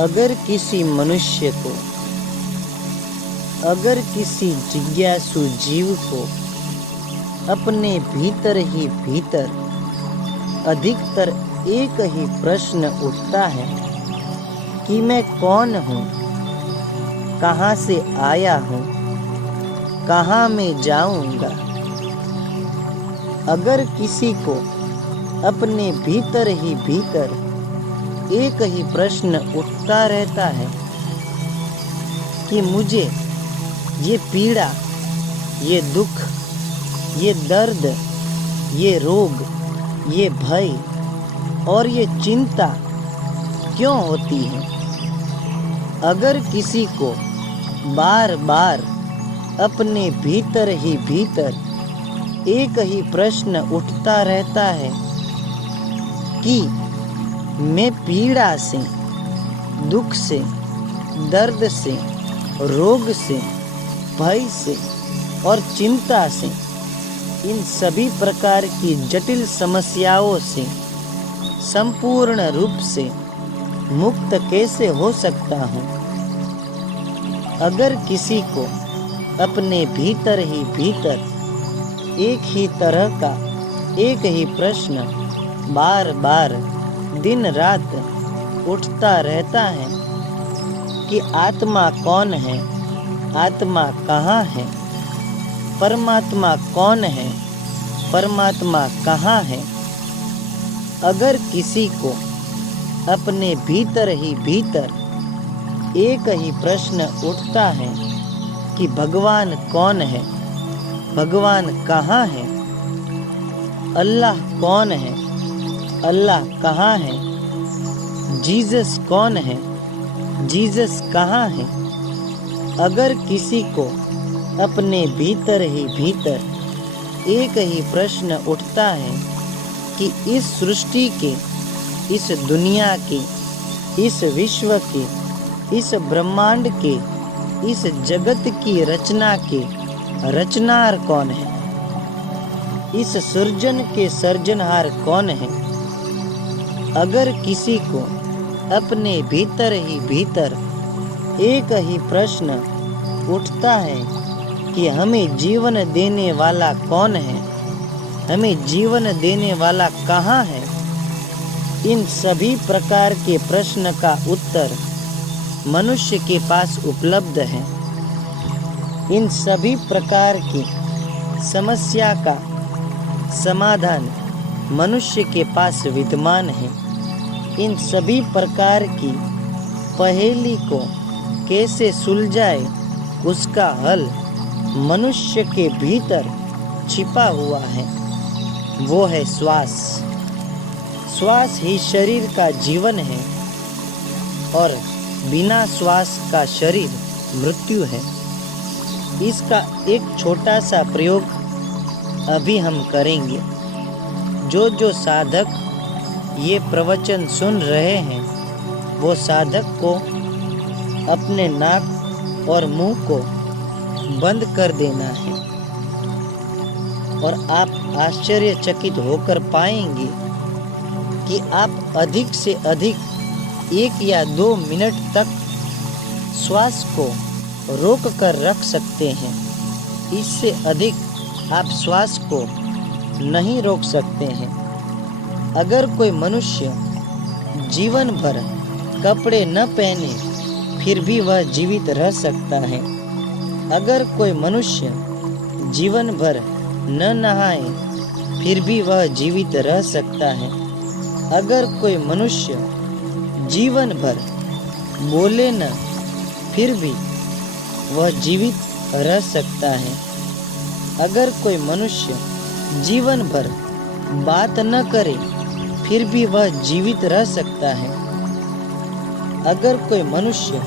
अगर किसी मनुष्य को, अगर किसी जिज्ञासु जीव को अपने भीतर ही भीतर अधिकतर एक ही प्रश्न उठता है कि मैं कौन हूँ, कहाँ से आया हूँ, कहाँ मैं जाऊँगा। अगर किसी को अपने भीतर ही भीतर एक ही प्रश्न उठता रहता है कि मुझे ये पीड़ा, ये दुख, ये दर्द, ये रोग, ये भय और ये चिंता क्यों होती है। अगर किसी को बार बार अपने भीतर ही भीतर एक ही प्रश्न उठता रहता है कि मैं पीड़ा से, दुख से, दर्द से, रोग से, भय से और चिंता से, इन सभी प्रकार की जटिल समस्याओं से संपूर्ण रूप से मुक्त कैसे हो सकता हूँ। अगर किसी को अपने भीतर ही भीतर एक ही तरह का एक ही प्रश्न बार बार दिन रात उठता रहता है कि आत्मा कौन है, आत्मा कहाँ है, परमात्मा कौन है, परमात्मा कहाँ है। अगर किसी को अपने भीतर ही भीतर एक ही प्रश्न उठता है कि भगवान कौन है, भगवान कहाँ है, अल्लाह कौन है, अल्लाह कहाँ है, जीसस कौन है, जीसस कहाँ है। अगर किसी को अपने भीतर ही भीतर एक ही प्रश्न उठता है कि इस सृष्टि के, इस दुनिया के, इस विश्व के, इस ब्रह्मांड के, इस जगत की रचना के रचनार कौन है, इस सृजन के सृजनहार कौन है। अगर किसी को अपने भीतर ही भीतर एक ही प्रश्न उठता है कि हमें जीवन देने वाला कौन है, हमें जीवन देने वाला कहाँ है, इन सभी प्रकार के प्रश्न का उत्तर मनुष्य के पास उपलब्ध है। इन सभी प्रकार की समस्या का समाधान मनुष्य के पास विद्यमान है। इन सभी प्रकार की पहेली को कैसे सुलझाए, उसका हल मनुष्य के भीतर छिपा हुआ है। वो है श्वास। श्वास ही शरीर का जीवन है और बिना श्वास का शरीर मृत्यु है। इसका एक छोटा सा प्रयोग अभी हम करेंगे। जो साधक ये प्रवचन सुन रहे हैं वो साधक को अपने नाक और मुंह को बंद कर देना है और आप आश्चर्यचकित होकर पाएंगे कि आप अधिक से अधिक 1 या 2 मिनट तक श्वास को रोक कर रख सकते हैं। इससे अधिक आप श्वास को नहीं रोक सकते हैं। अगर कोई मनुष्य जीवन भर कपड़े न पहने फिर भी वह जीवित रह सकता है। अगर कोई मनुष्य जीवन भर न नहाए फिर भी वह जीवित रह सकता है। अगर कोई मनुष्य जीवन भर बोले न फिर भी वह जीवित रह सकता है। अगर कोई मनुष्य जीवन भर बात न करे फिर भी वह जीवित रह सकता है। अगर कोई मनुष्य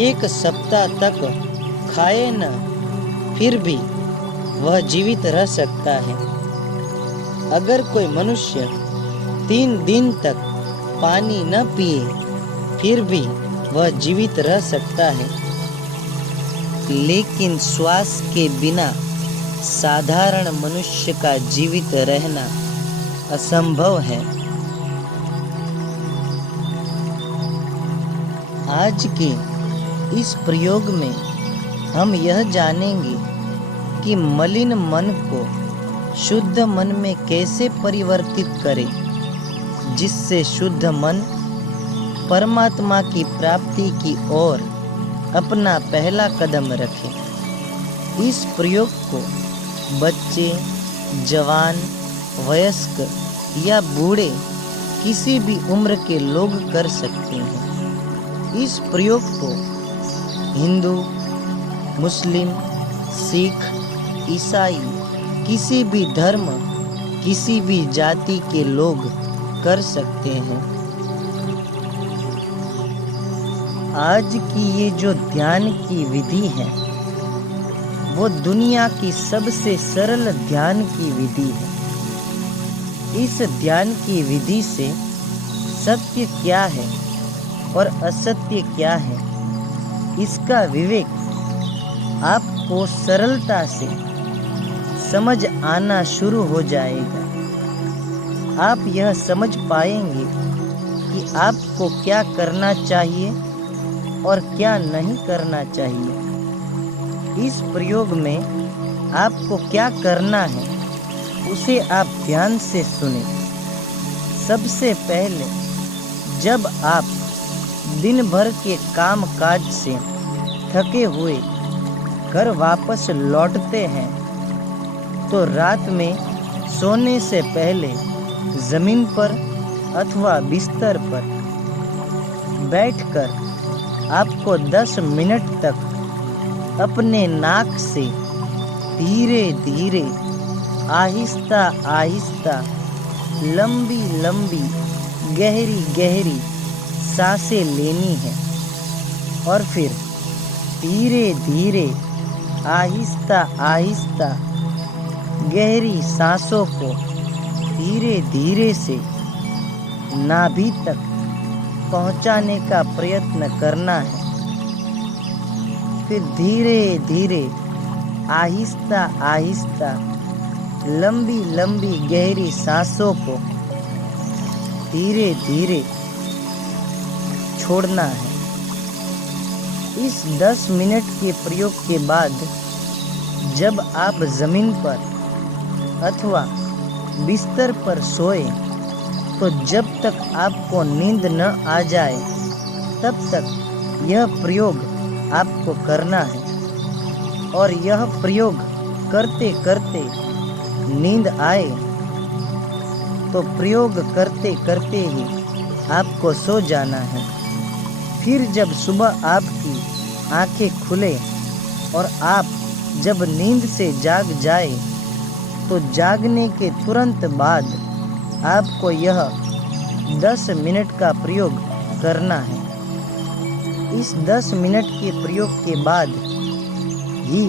1 सप्ताह तक खाए न फिर भी वह जीवित रह सकता है। अगर कोई मनुष्य 3 दिन तक पानी न पिए फिर भी वह जीवित रह सकता है। लेकिन श्वास के बिना साधारण मनुष्य का जीवित रहना असंभव है। आज के इस प्रयोग में हम यह जानेंगे कि मलिन मन को शुद्ध मन में कैसे परिवर्तित करें, जिससे शुद्ध मन परमात्मा की प्राप्ति की ओर अपना पहला कदम रखे। इस प्रयोग को बच्चे, जवान, वयस्क या बूढ़े किसी भी उम्र के लोग कर सकते हैं। इस प्रयोग को हिंदू, मुस्लिम, सिख, ईसाई, किसी भी धर्म, किसी भी जाति के लोग कर सकते हैं। आज की ये जो ध्यान की विधि है वो दुनिया की सबसे सरल ध्यान की विधि है। इस ध्यान की विधि से सत्य क्या है और असत्य क्या है, इसका विवेक आपको सरलता से समझ आना शुरू हो जाएगा। आप यह समझ पाएंगे कि आपको क्या करना चाहिए और क्या नहीं करना चाहिए। इस प्रयोग में आपको क्या करना है उसे आप ध्यान से सुने। सबसे पहले जब आप दिन भर के काम काज से थके हुए घर वापस लौटते हैं तो रात में सोने से पहले ज़मीन पर अथवा बिस्तर पर बैठकर आपको 10 मिनट तक अपने नाक से धीरे धीरे, आहिस्ता आहिस्ता, लंबी लंबी, गहरी गहरी सांसें लेनी है और फिर धीरे धीरे, आहिस्ता आहिस्ता गहरी सांसों को धीरे धीरे से नाभि तक पहुंचाने का प्रयत्न करना है। फिर धीरे धीरे, आहिस्ता आहिस्ता, लंबी लंबी गहरी सांसों को धीरे धीरे छोड़ना है। इस 10 मिनट के प्रयोग के बाद जब आप ज़मीन पर अथवा बिस्तर पर सोए तो जब तक आपको नींद न आ जाए तब तक यह प्रयोग आपको करना है। और यह प्रयोग करते करते नींद आए तो प्रयोग करते करते ही आपको सो जाना है। फिर जब सुबह आपकी आंखें खुले और आप जब नींद से जाग जाए तो जागने के तुरंत बाद आपको यह 10 मिनट का प्रयोग करना है। इस 10 मिनट के प्रयोग के बाद ही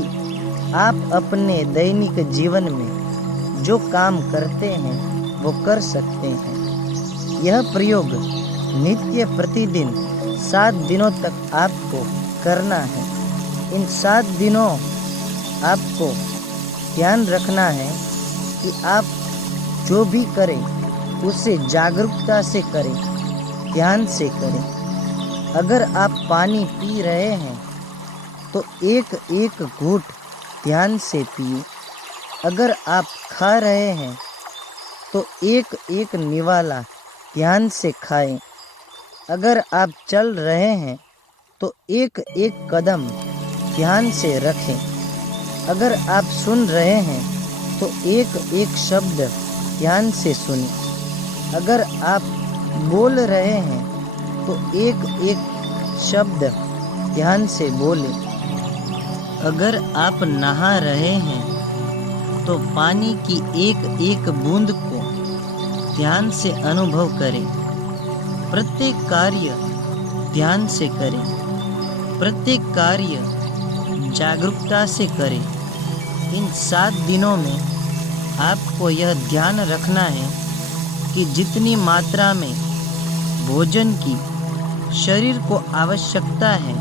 आप अपने दैनिक जीवन में जो काम करते हैं वो कर सकते हैं। यह प्रयोग नित्य प्रतिदिन 7 दिनों तक आपको करना है। इन 7 दिनों आपको ध्यान रखना है कि आप जो भी करें उसे जागरूकता से करें, ध्यान से करें। अगर आप पानी पी रहे हैं तो एक एक घूंट ध्यान से पिए। अगर आप खा रहे हैं तो एक एक निवाला ध्यान से खाएं। अगर आप चल रहे हैं तो एक एक कदम ध्यान से रखें। अगर आप सुन रहे हैं तो एक एक शब्द ध्यान से सुनें। अगर आप बोल रहे हैं तो एक एक शब्द ध्यान से बोलें। अगर आप नहा रहे हैं तो पानी की एक एक बूंद को ध्यान से अनुभव करें। प्रत्येक कार्य ध्यान से करें। प्रत्येक कार्य जागरूकता से करें। इन 7 दिनों में आपको यह ध्यान रखना है कि जितनी मात्रा में भोजन की शरीर को आवश्यकता है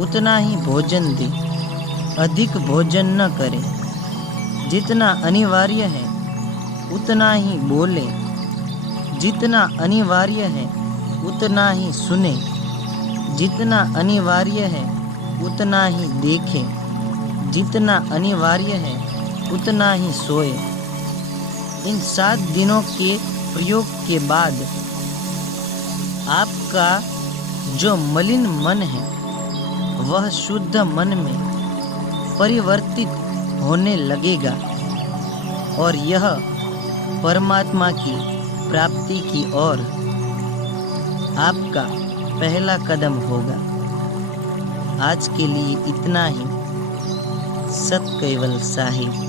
उतना ही भोजन दें। अधिक भोजन न करें। जितना अनिवार्य है उतना ही बोलें। जितना अनिवार्य है उतना ही सुने। जितना अनिवार्य है उतना ही देखें, जितना अनिवार्य है उतना ही सोए। इन 7 दिनों के प्रयोग के बाद आपका जो मलिन मन है वह शुद्ध मन में परिवर्तित होने लगेगा और यह परमात्मा की प्राप्ति की ओर आपका पहला कदम होगा। आज के लिए इतना ही। सत केवल साहिब।